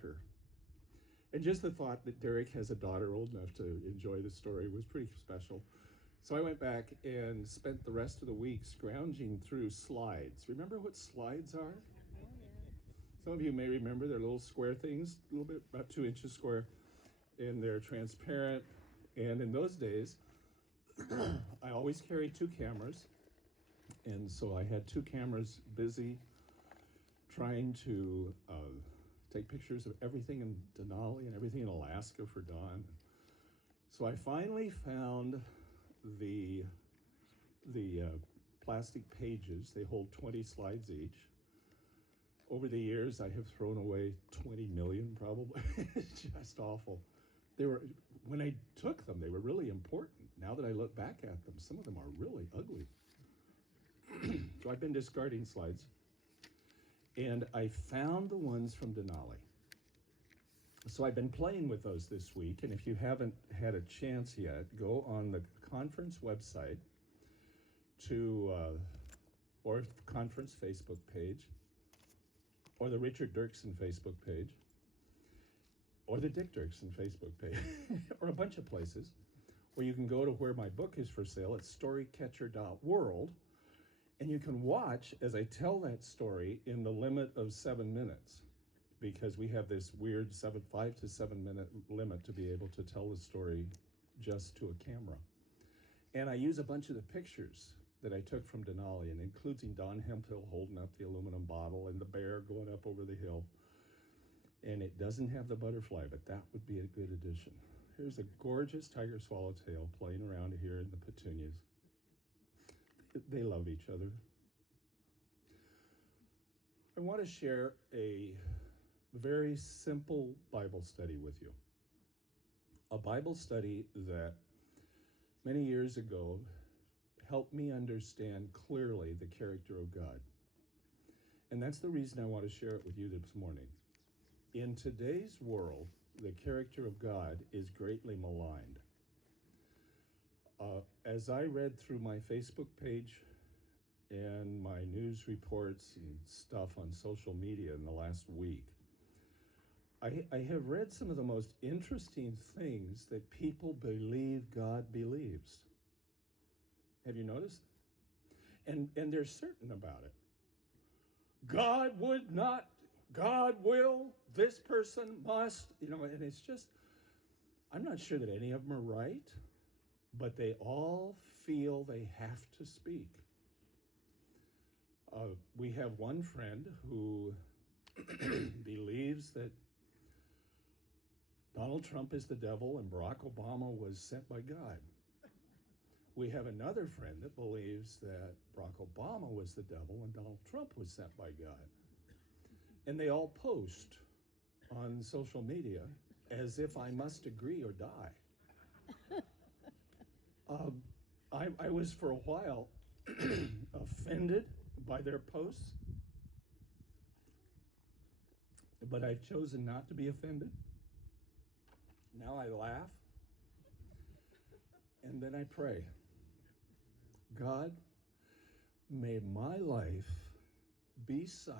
daughter. And just the thought that Derek has a daughter old enough to enjoy the story was pretty special. So I went back and spent the rest of the week scrounging through slides. Remember what slides are? Some of you may remember they're little square things, a little bit, about 2 inches square, and they're transparent. And in those days, I always carried 2 cameras. And so I had 2 cameras busy trying to take pictures of everything in Denali and everything in Alaska for Don. So I finally found the plastic pages. They hold 20 slides each. Over the years, I have thrown away 20 million probably. It's just awful. When I took them, they were really important. Now that I look back at them, some of them are really ugly. So I've been discarding slides. And I found the ones from Denali. So I've been playing with those this week, and if you haven't had a chance yet, go on the conference website or the conference Facebook page, or the Richard Duerksen Facebook page, or the Dick Duerksen Facebook page, or a bunch of places, or you can go to where my book is for sale at storycatcher.world, and you can watch as I tell that story in the limit of 7 minutes, because we have this weird 5 to 7 minute limit to be able to tell the story just to a camera. And I use a bunch of the pictures that I took from Denali, and including Don Hemphill holding up the aluminum bottle and the bear going up over the hill. And it doesn't have the butterfly, but that would be a good addition. Here's a gorgeous tiger swallowtail playing around here in the petunias. They love each other. I want to share a very simple Bible study with you. A Bible study that many years ago helped me understand clearly the character of God. And that's the reason I want to share it with you this morning. In today's world, the character of God is greatly maligned. As I read through my Facebook page and my news reports and stuff on social media in the last week, I have read some of the most interesting things that people believe God believes. Have you noticed? And they're certain about it. God would not, God will, this person must, and it's just, I'm not sure that any of them are right, but they all feel they have to speak. We have one friend who believes that Donald Trump is the devil and Barack Obama was sent by God. We have another friend that believes that Barack Obama was the devil and Donald Trump was sent by God. And they all post on social media as if I must agree or die. I was for a while offended by their posts, but I've chosen not to be offended. Now I laugh, and then I pray. God, may my life be such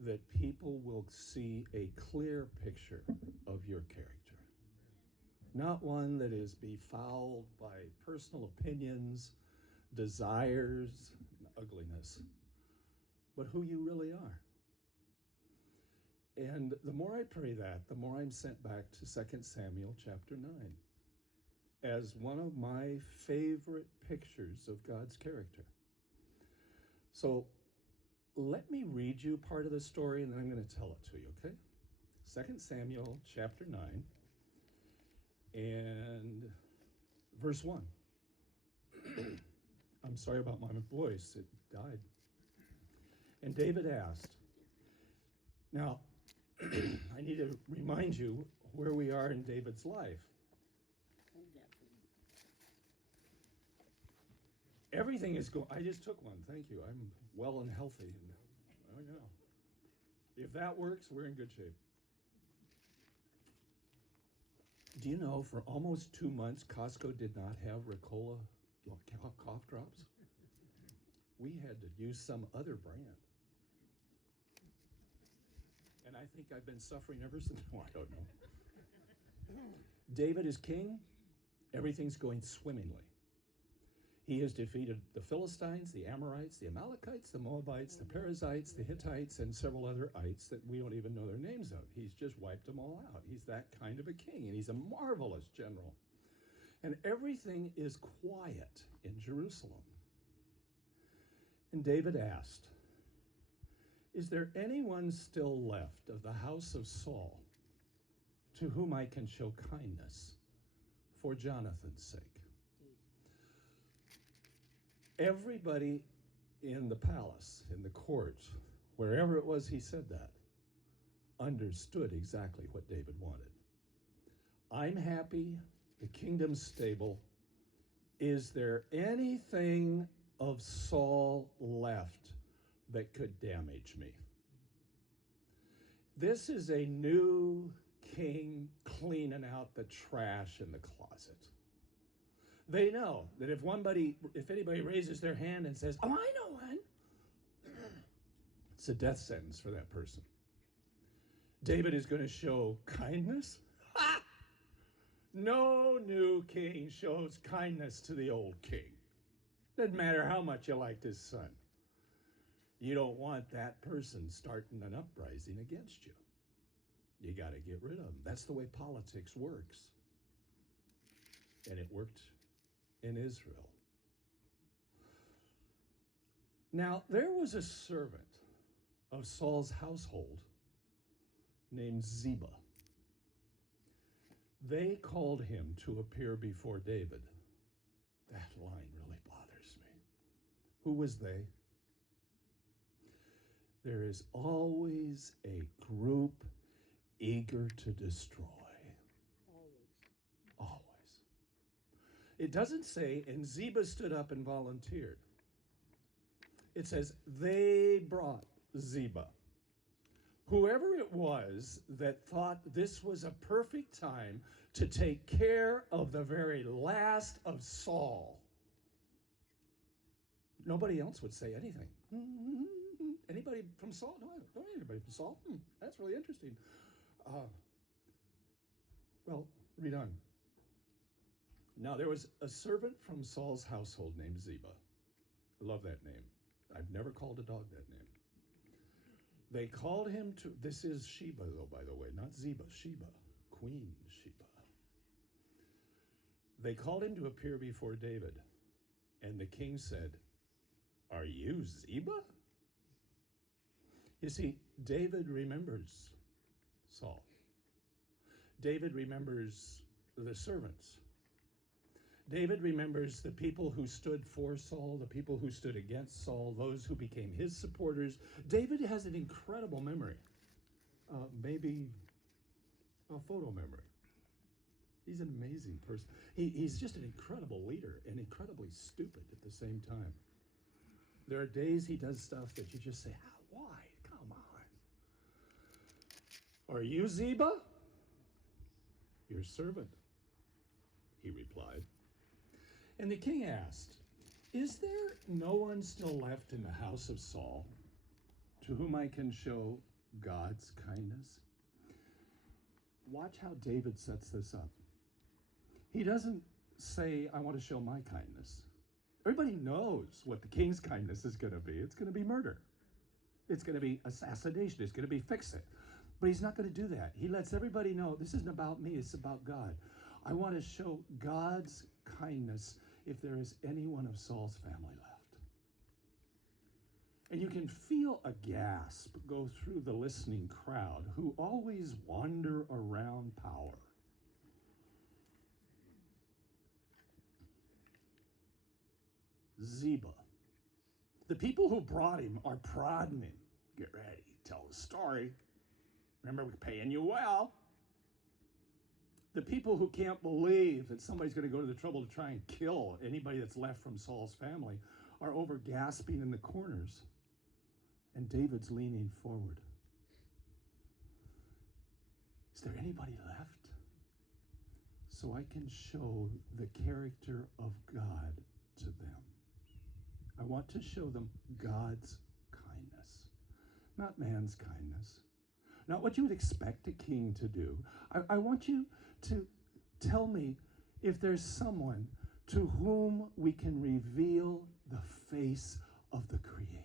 that people will see a clear picture of your character. Not one that is befouled by personal opinions, desires, and ugliness, but who you really are. And the more I pray that, the more I'm sent back to 2 Samuel chapter 9 as one of my favorite pictures of God's character. So let me read you part of the story and then I'm going to tell it to you, okay? 2 Samuel chapter 9 and verse 1. I'm sorry about my voice, it died. And David asked, now, I need to remind you where we are in David's life. Everything is going, I just took one, thank you. I'm well and healthy. And, well, if that works, we're in good shape. Do you know, for almost 2 months, Costco did not have Ricola cough drops? We had to use some other brand. And I think I've been suffering ever since. No, I don't know. David is king. Everything's going swimmingly. He has defeated the Philistines, the Amorites, the Amalekites, the Moabites, the Perizzites, the Hittites, and several other ites that we don't even know their names of. He's just wiped them all out. He's that kind of a king, and he's a marvelous general. And everything is quiet in Jerusalem. And David asked, "Is there anyone still left of the house of Saul to whom I can show kindness for Jonathan's sake?" Everybody in the palace, in the court, wherever it was he said that, understood exactly what David wanted. I'm happy, the kingdom's stable. Is there anything of Saul left that could damage me? This is a new king cleaning out the trash in the closet. They know that if anybody raises their hand and says, "Oh, I know one," it's a death sentence for that person. David is going to show kindness. Ha! No new king shows kindness to the old king. Doesn't matter how much you liked his son. You don't want that person starting an uprising against you. You got to get rid of them. That's the way politics works. And it worked in Israel. Now, there was a servant of Saul's household named Ziba. They called him to appear before David. That line really bothers me. Who was they? There is always a group eager to destroy. Always. It doesn't say, and Ziba stood up and volunteered. It says, they brought Ziba. Whoever it was that thought this was a perfect time to take care of the very last of Saul. Nobody else would say anything. Anybody from Saul? No, I don't know anybody from Saul. That's really interesting. Well, read on. Now, there was a servant from Saul's household named Ziba. I love that name. I've never called a dog that name. They called him to, this is Sheba, though, by the way, not Ziba, Sheba, Queen Sheba. They called him to appear before David, and the king said, "Are you Ziba?" You see, David remembers Saul. David remembers the servants. David remembers the people who stood for Saul, the people who stood against Saul, those who became his supporters. David has an incredible memory, maybe a photo memory. He's an amazing person. He's just an incredible leader and incredibly stupid at the same time. There are days he does stuff that you just say, why? Come on. Are you Ziba? Your servant, he replied. And the king asked, "Is there no one still left in the house of Saul to whom I can show God's kindness?" Watch how David sets this up. He doesn't say, "I want to show my kindness." Everybody knows what the king's kindness is going to be. It's going to be murder. It's going to be assassination. It's going to be fix it. But he's not going to do that. He lets everybody know, this isn't about me, it's about God. I want to show God's kindness if there is anyone of Saul's family left. And you can feel a gasp go through the listening crowd who always wander around power. Ziba. The people who brought him are prodding him. Get ready, tell the story. Remember, we're paying you well. The people who can't believe that somebody's going to go to the trouble to try and kill anybody that's left from Saul's family are over gasping in the corners. And David's leaning forward. Is there anybody left? So I can show the character of God to them. I want to show them God's kindness, not man's kindness. not what you would expect a king to do. I want you to tell me if there's someone to whom we can reveal the face of the Creator.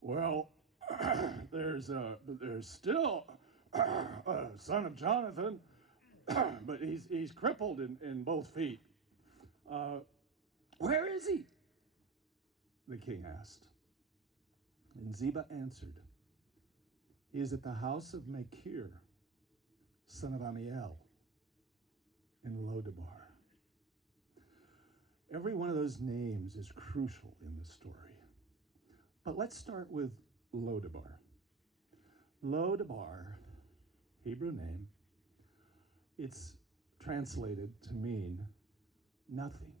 Well, there's still a son of Jonathan, but he's crippled in both feet. Where is he? The king asked. And Ziba answered, he is at the house of Machir, son of Amiel, in Lodabar. Every one of those names is crucial in the story. But let's start with Lodabar. Lodabar, Hebrew name, it's translated to mean nothing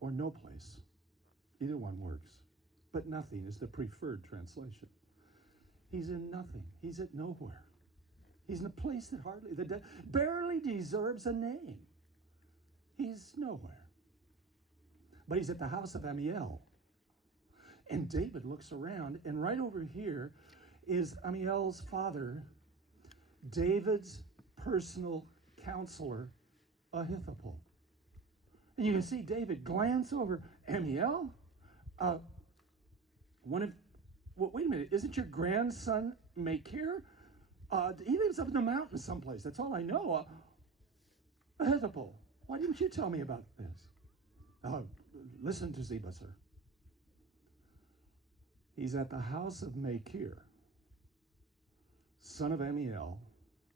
or no place. Either one works. But nothing is the preferred translation. He's in nothing. He's at nowhere. He's in a place that barely deserves a name. He's nowhere. But he's at the house of Amiel. And David looks around, and right over here is Amiel's father, David's personal counselor, Ahithophel. And you can see David glance over, Amiel? Wait a minute, isn't your grandson Machir? He lives up in the mountains someplace. That's all I know. Ahithophel, why didn't you tell me about this? Listen to Ziba, sir. He's at the house of Machir, son of Amiel,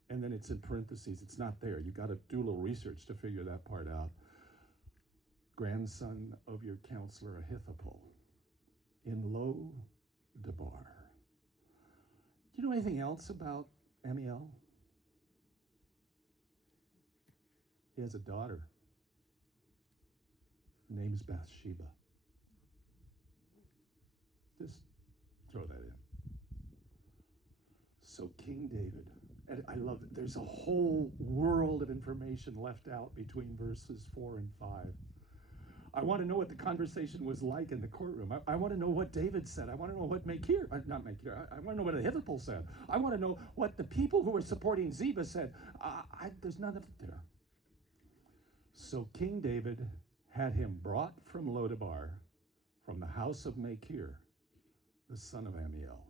and then it's in parentheses. It's not there. You've got to do a little research to figure that part out. Grandson of your counselor Ahithophel in Lodabar. Do you know anything else about Amiel? He has a daughter. Her name's Bathsheba. Just throw that in. So King David, and I love it. There's a whole world of information left out between verses 4 and 5. I want to know what the conversation was like in the courtroom. I want to know what David said. I want to know what Machir, not Machir, I want to know what Ahithophel said. I want to know what the people who were supporting Ziba said. There's none of it there. So King David had him brought from Lodabar, from the house of Machir, the son of Amiel.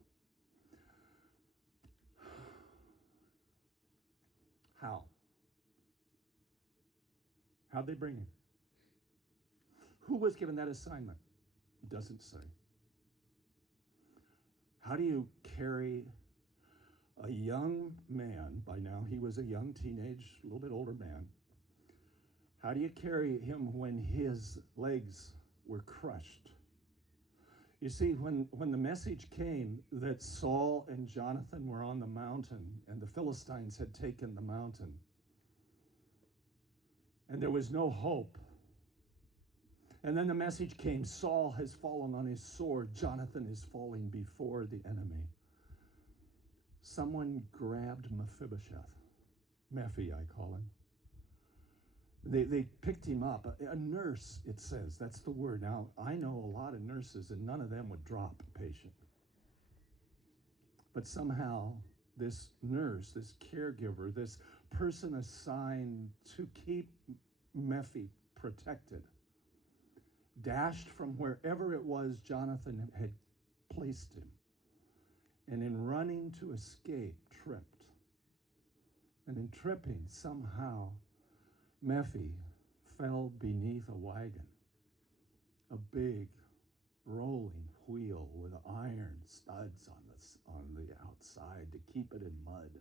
How? How'd they bring him? Who was given that assignment? It doesn't say. How do you carry a young man, by now he was a young teenage, a little bit older man, how do you carry him when his legs were crushed? You see, when the message came that Saul and Jonathan were on the mountain and the Philistines had taken the mountain, and there was no hope, and then the message came, Saul has fallen on his sword, Jonathan is falling before the enemy. Someone grabbed Mephibosheth, Mephi I call him. They picked him up. A nurse, it says, that's the word. Now, I know a lot of nurses, and none of them would drop a patient. But somehow, this nurse, this caregiver, this person assigned to keep Mephi protected, dashed from wherever it was Jonathan had placed him, and in running to escape, tripped. And in tripping, somehow, Mephi fell beneath a wagon, a big rolling wheel with iron studs on the outside to keep it in mud,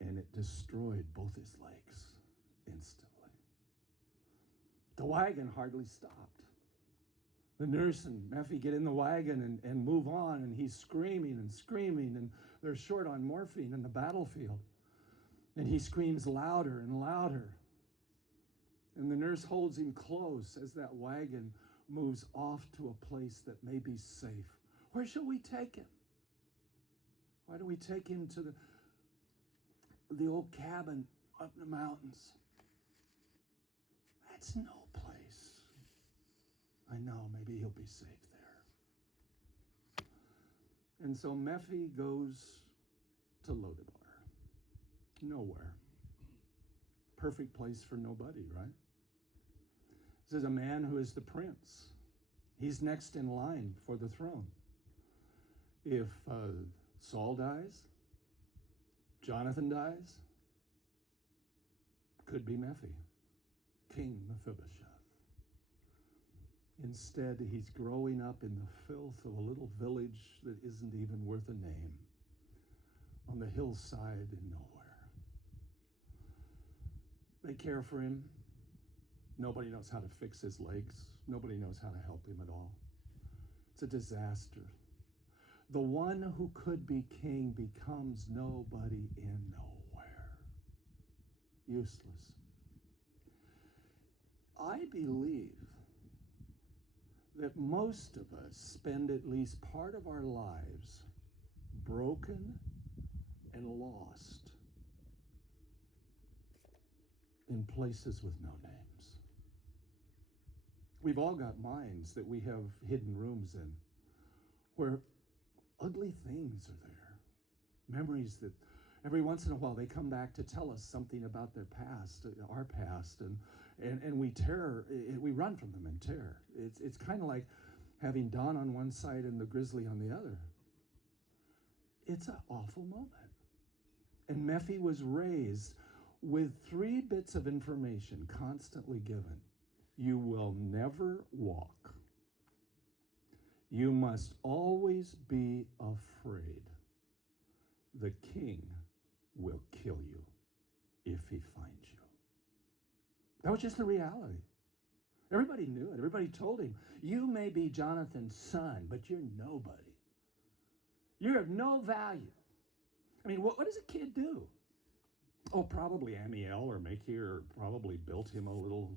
and it destroyed both his legs instantly. The wagon hardly stopped. The nurse and Mephi get in the wagon and move on, and he's screaming, and they're short on morphine in the battlefield. And he screams louder and louder. And the nurse holds him close as that wagon moves off to a place that may be safe. Where shall we take him? Why do we take him to the old cabin up in the mountains? That's no place. I know, maybe he'll be safe there. And so Mephi goes to Lodabar. Nowhere. Perfect place for nobody, right? This is a man who is the prince. He's next in line for the throne. If Saul dies, Jonathan dies, could be Mephi, King Mephibosheth. Instead, he's growing up in the filth of a little village that isn't even worth a name, on the hillside in nowhere. They care for him. Nobody knows how to fix his legs. Nobody knows how to help him at all. It's a disaster. The one who could be king becomes nobody in nowhere. Useless. I believe that most of us spend at least part of our lives broken and lost in places with no names. We've all got minds that we have hidden rooms in where ugly things are there. Memories that every once in a while they come back to tell us something about their past, our past, and we run from them in terror. It's kind of like having dawn on one side and the grizzly on the other. It's an awful moment. And Mephi was raised with 3 bits of information constantly given. You will never walk. You must always be afraid. The king will kill you if he finds you. That was just the reality. Everybody knew it. Everybody told him, you may be Jonathan's son, but you're nobody. You're of no value. I mean, what does a kid do? Oh, probably Amiel or Machir probably built him a little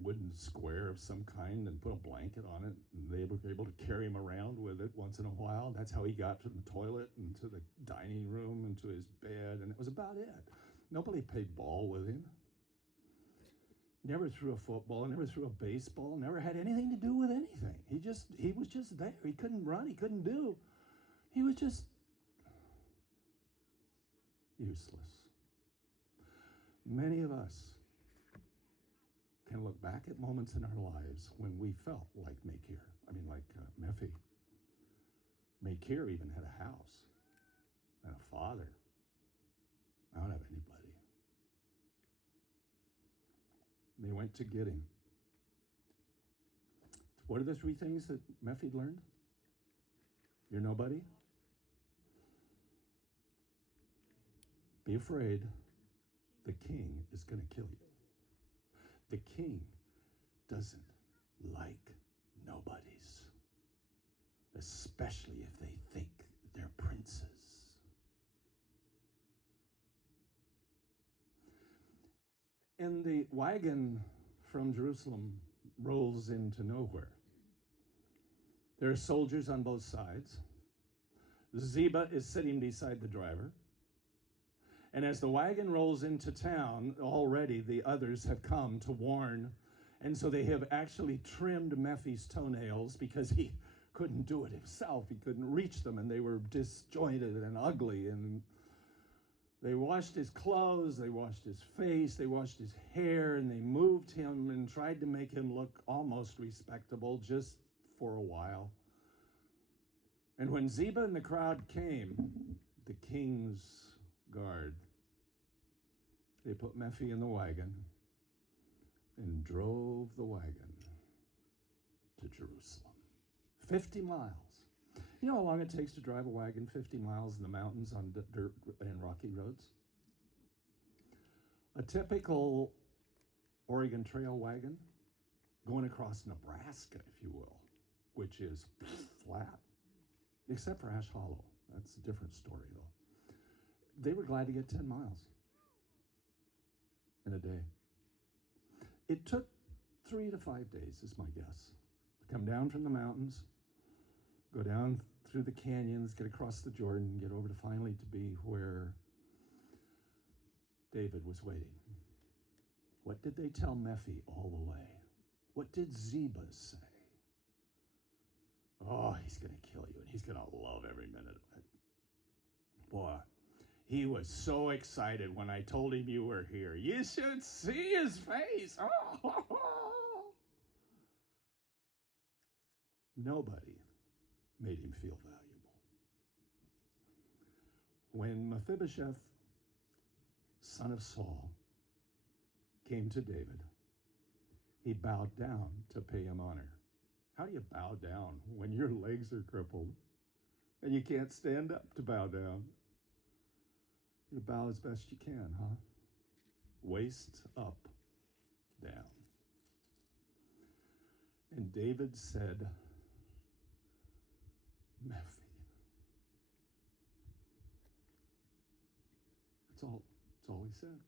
wooden square of some kind and put a blanket on it, and they were able to carry him around with it once in a while. That's how he got to the toilet and to the dining room and to his bed, and it was about it. Nobody played ball with him. Never threw a football, never threw a baseball, never had anything to do with anything. He was just there. He couldn't run, he couldn't do. He was just useless. Many of us can look back at moments in our lives when we felt like Mephi. Machir even had a house and a father. I don't have anybody. They went to get him. What are the 3 things that Mephi learned? You're nobody. Be afraid. The king is going to kill you. The king doesn't like nobodies, especially if they think they're princes. And the wagon from Jerusalem rolls into nowhere. There are soldiers on both sides. Ziba is sitting beside the driver. And as the wagon rolls into town, already the others have come to warn. And so they have actually trimmed Mephi's toenails because he couldn't do it himself. He couldn't reach them, and they were disjointed and ugly. And they washed his clothes, they washed his face, they washed his hair, and they moved him and tried to make him look almost respectable just for a while. And when Ziba and the crowd came, the king's guard, they put Mephi in the wagon and drove the wagon to Jerusalem. 50 miles. You know how long it takes to drive a wagon 50 miles in the mountains on dirt and rocky roads? A typical Oregon Trail wagon going across Nebraska, if you will, which is flat, except for Ash Hollow. That's a different story, though. They were glad to get 10 miles in a day. It took 3 to 5 days, is my guess, to come down from the mountains, go down through the canyons, get across the Jordan, get over to finally to be where David was waiting. What did they tell Mephi all the way? What did Ziba say? Oh, he's going to kill you, and he's going to love every minute of it. Boy, he was so excited when I told him you were here. You should see his face. Oh. Nobody made him feel valuable. When Mephibosheth, son of Saul, came to David, he bowed down to pay him honor. How do you bow down when your legs are crippled and you can't stand up to bow down? You bow as best you can, huh? Waist up, down. And David said, Mephi. That's all he said.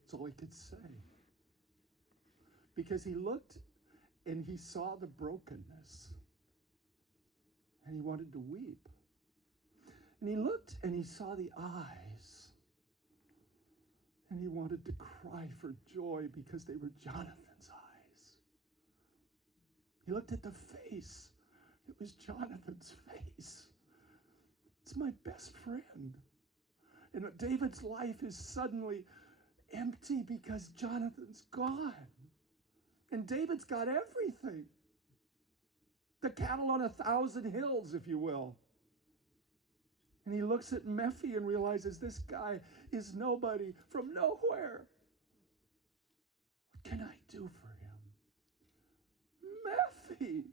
That's all he could say. Because he looked and he saw the brokenness. And he wanted to weep. And he looked and he saw the eyes. And he wanted to cry for joy because they were Jonathan's eyes. He looked at the face. It was Jonathan's face. It's my best friend. And David's life is suddenly empty because Jonathan's gone. And David's got everything. The cattle on 1,000 hills, if you will. And he looks at Mephi and realizes this guy is nobody from nowhere. What can I do for him? Mephi.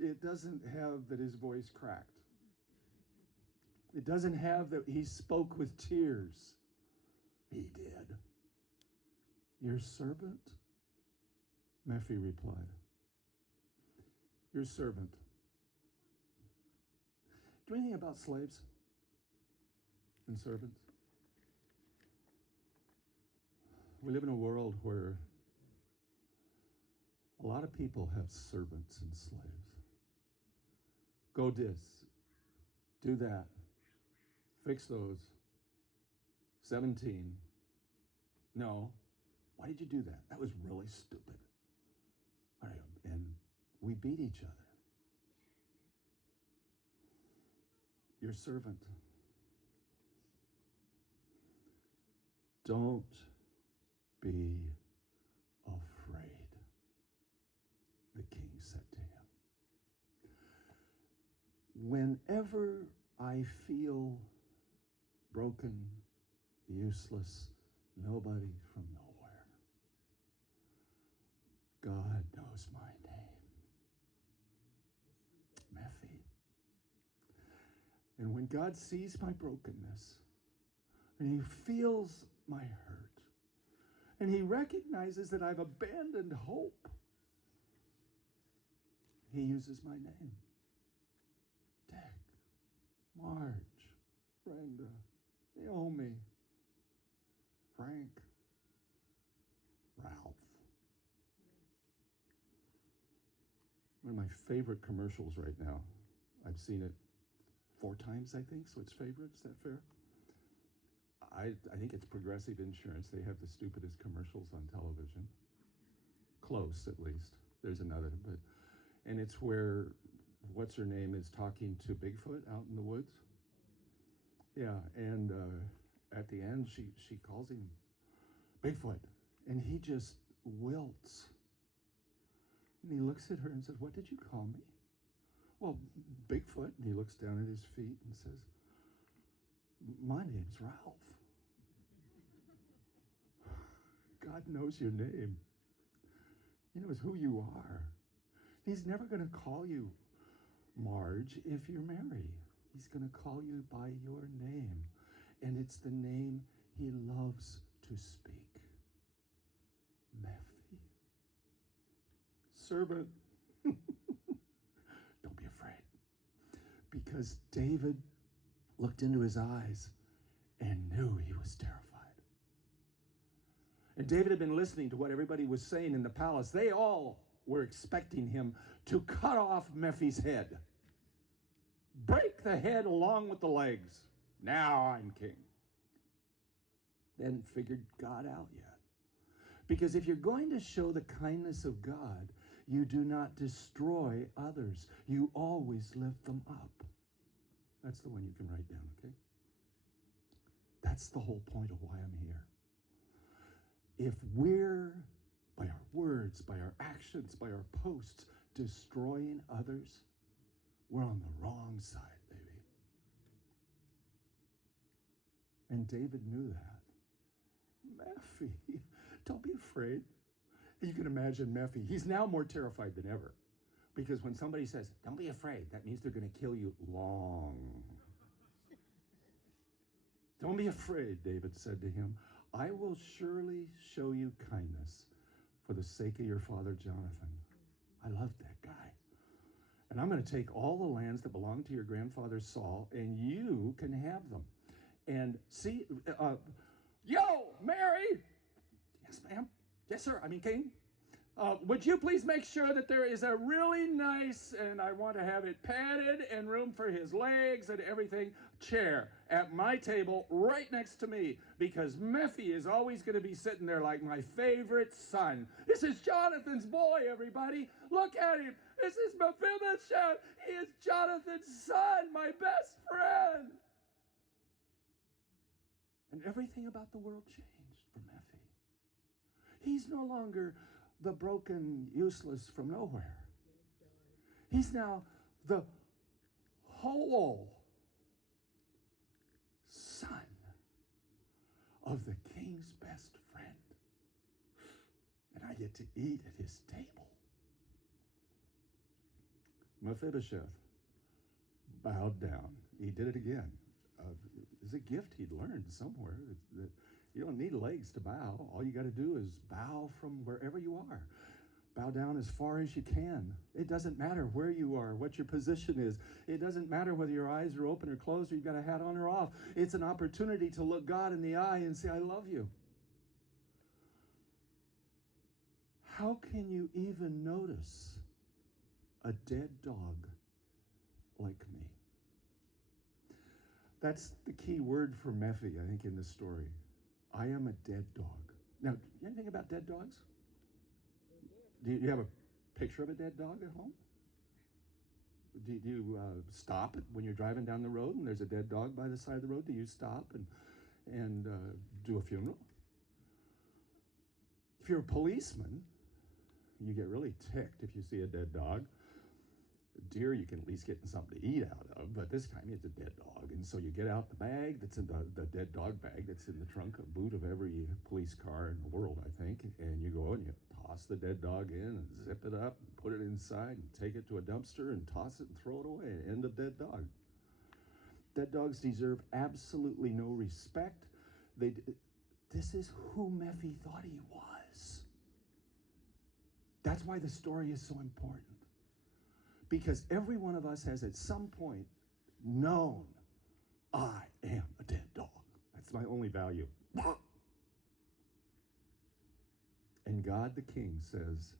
It doesn't have that his voice cracked. It doesn't have that he spoke with tears. He did. Your servant? Mephi replied. Your servant. Do anything about slaves and servants? We live in a world where a lot of people have servants and slaves. Go this, do that, fix those. 17. No. Why did you do that? That was really stupid. And we beat each other. Your servant. Don't be afraid, the king said to him. Whenever I feel broken, useless, nobody from nowhere, God knows my name. Mephi. And when God sees my brokenness, and he feels my hurt, and he recognizes that I've abandoned hope, he uses my name. Dick, Marge, Brenda, Naomi, Frank, Ralph. One of my favorite commercials right now. I've seen it 4 times, I think, so it's favorite. Is that fair? I think it's Progressive Insurance. They have the stupidest commercials on television. Close, at least. There's another, and it's where, what's her name, is talking to Bigfoot out in the woods. Yeah, and at the end, she calls him Bigfoot, and he just wilts. And he looks at her and says, "What did you call me?" "Well, Bigfoot." And he looks down at his feet and says, "My name's Ralph." God knows your name. He knows who you are. He's never going to call you Marge if you're Mary. He's going to call you by your name. And it's the name he loves to speak. Mephi. Servant. Don't be afraid. Because David looked into his eyes and knew he was terrified. And David had been listening to what everybody was saying in the palace. They all were expecting him to cut off Mephi's head. Break the head along with the legs. Now I'm king. They hadn't figured God out yet. Because if you're going to show the kindness of God, You do not destroy others. You always lift them up. That's the one you can write down, okay? That's the whole point of why I'm here. If we're, by our words, by our actions, by our posts, destroying others, we're on the wrong side, baby. And David knew that. Mephi, don't be afraid. You can imagine Mephi. He's now more terrified than ever. Because when somebody says, don't be afraid, that means they're going to kill you long. Don't be afraid, David said to him. I will surely show you kindness for the sake of your father Jonathan. I love that guy. And I'm going to take all the lands that belong to your grandfather Saul, and you can have them. And see, yo, Mary! Yes, ma'am. Yes, sir. I mean, King. Would you please make sure that there is a really nice, and I want to have it padded and room for his legs and everything, chair at my table right next to me, because Mephi is always going to be sitting there like my favorite son. This is Jonathan's boy, everybody. Look at him. This is Mephibosheth. He is Jonathan's son, my best friend. And everything about the world changed for Mephi. He's no longer the broken, useless from nowhere. He's now the whole son of the king's best friend. And I get to eat at his table. Mephibosheth bowed down. He did it again. It's a gift he'd learned somewhere. You don't need legs to bow. All you got to do is bow from wherever you are. Bow down as far as you can. It doesn't matter where you are, what your position is. It doesn't matter whether your eyes are open or closed or you've got a hat on or off. It's an opportunity to look God in the eye and say, I love you. How can you even notice a dead dog like me? That's the key word for Mephi, I think, in this story. I am a dead dog. Now, do you know anything about dead dogs? Do you have a picture of a dead dog at home? Do you stop when you're driving down the road and there's a dead dog by the side of the road? Do you stop and do a funeral? If you're a policeman, you get really ticked if you see a dead dog. Deer you can at least get something to eat out of, but this time it's a dead dog. And so you get out the bag that's in the dead dog bag that's in the trunk or boot of every police car in the world, I think, and you go and you toss the dead dog in and zip it up and put it inside and take it to a dumpster and toss it and throw it away. End of dead dog. Dead dogs deserve absolutely no respect. This is who Mephi thought he was. That's why the story is so important. Because every one of us has at some point known, I am a dead dog. That's my only value. And God the King says,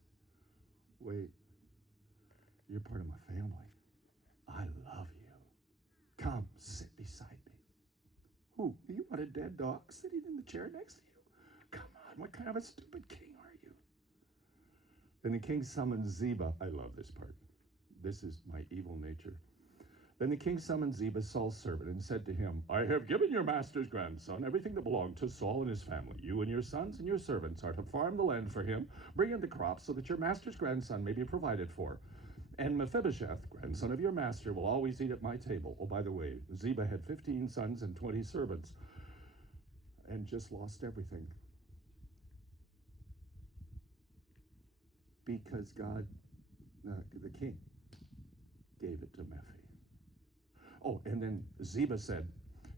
wait, you're part of my family. I love you. Come, sit beside me. Who? You want a dead dog sitting in the chair next to you? Come on, what kind of a stupid king are you? Then the king summoned Ziba. I love this part. This is my evil nature. Then the king summoned Ziba, Saul's servant, and said to him, I have given your master's grandson everything that belonged to Saul and his family. You and your sons and your servants are to farm the land for him, bring in the crops so that your master's grandson may be provided for. And Mephibosheth, grandson of your master, will always eat at my table. Oh, by the way, Ziba had 15 sons and 20 servants and just lost everything. Because God, the king, gave it to Mephi. Oh, and then Ziba said,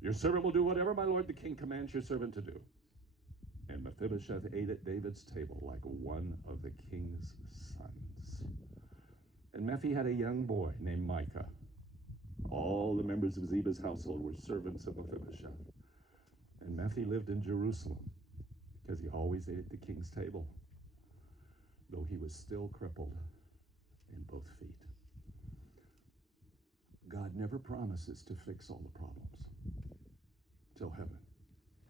your servant will do whatever my lord the king commands your servant to do. And Mephibosheth ate at David's table like one of the king's sons. And Mephi had a young boy named Micah. All the members of Ziba's household were servants of Mephibosheth. And Mephi lived in Jerusalem because he always ate at the king's table, though he was still crippled in both feet. God never promises to fix all the problems till heaven.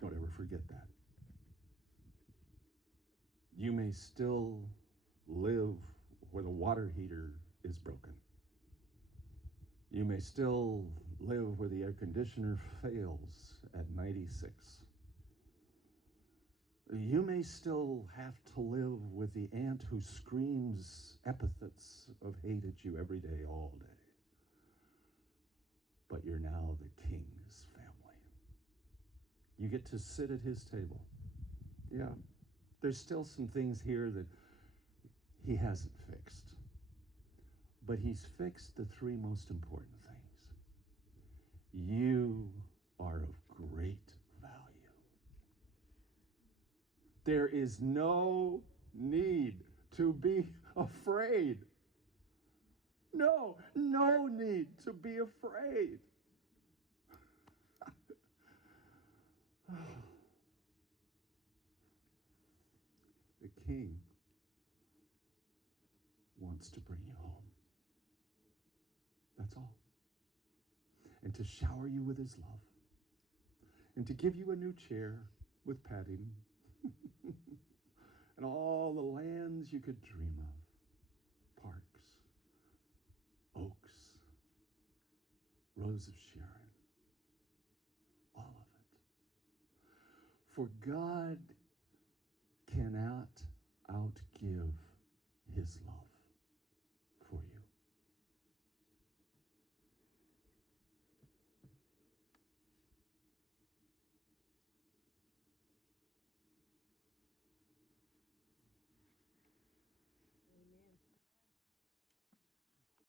Don't ever forget that. You may still live where the water heater is broken. You may still live where the air conditioner fails at 96. You may still have to live with the aunt who screams epithets of hate at you every day, all day. But you're now the king's family. You get to sit at his table. Yeah, there's still some things here that he hasn't fixed. But he's fixed the three most important things. You are of great value. There is no need to be afraid. No need to be afraid. The king wants to bring you home. That's all. And to shower you with his love. And to give you a new chair with padding. And all the lands you could dream of. Parks, oaks, Rose of Sharon. All of it. For God cannot outgive his love.